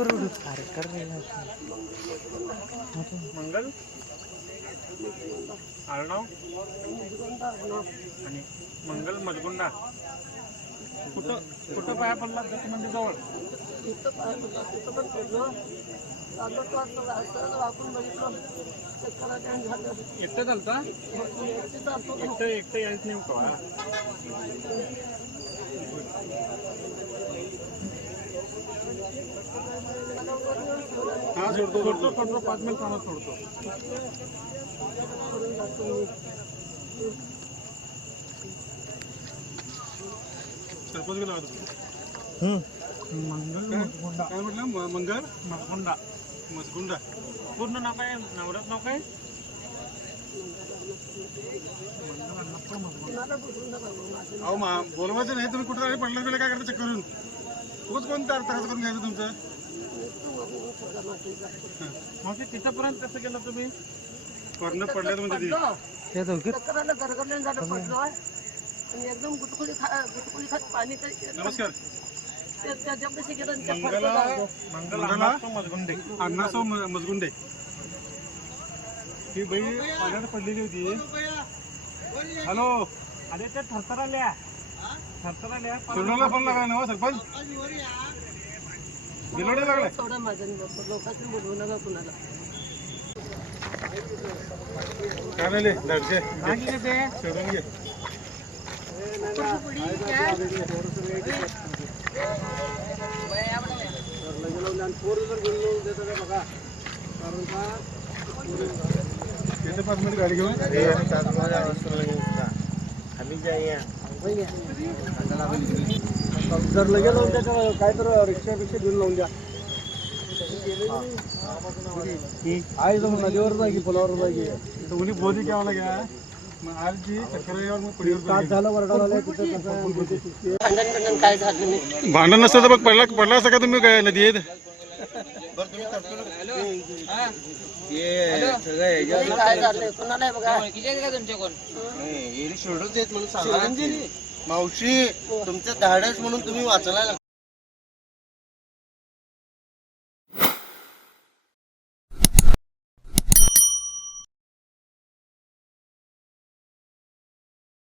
गुरुड़ कार्य कर रहे हैं मंगल आणि मंगल मजगुंडा? कुठं कुठं पाया पडला म्हणजे जवळ? तिथं तिथं पण पडलो. बघितलं. झालं? चालता? एकटं एकटं यायचं नेमकं सोडतो सोडतो सोडतो पाच मिनिट थांबा सोडतो. सरपंच गेला मंगल मजगुंडा काय म्हटलं? म- मंगल? मजगुंडा मजगुंडा पूर्ण नाव काय? नवऱ्यात नाव काय? अहो मा बोलवायचं नाही. तुम्ही कुठे पडलं बिलं काय करता चेक करून तोच कोणता अर्थ कसं करून घ्यायचं तुमचं? तिथंपर्यंत कसं गेलं तुम्ही? पडल्यात म्हणजे ती. पडलो आलं गरगरल्यानं पडलो. आणि एकदम गुटकुळी खा गुटकुळी खात पाणी नमस्कार. ते त्याच्यापाशी गेलं आणि ते मंगला पडलं मंगल मंगला? अण्णासाहेब मजगुंडे. अण्णासाव म- मजगुंडे. ही बाई पाण्यात पडलेली होती. हॅलो? अरे ते थरथराल्या. थरथराल्या. सोडला फोन ना हो, सरपंच? बिलोडे लागलाय सोडा माझ्या लोकांनी बोलवू नका कुणाला. काय नाही दर्जे नाही ते सोडून घे. येते पाच मिनिट गाडी घेऊन. जर लगेच लावून त्याच्या काय तर रिक्षा बिक्षा घेऊन लावून द्या आहे जाऊन नदीवर जाय की पुलावर जाय की उन्हीं मग मग बोलते सुट्टी आहे. भांडण बिंडण काय झालं नाही भांडण नसतं तर बघ पडला पडला असता का तुम्ही काय नदीत नाही, मावशी तुमचं धाडस म्हणून तुम्ही वाचला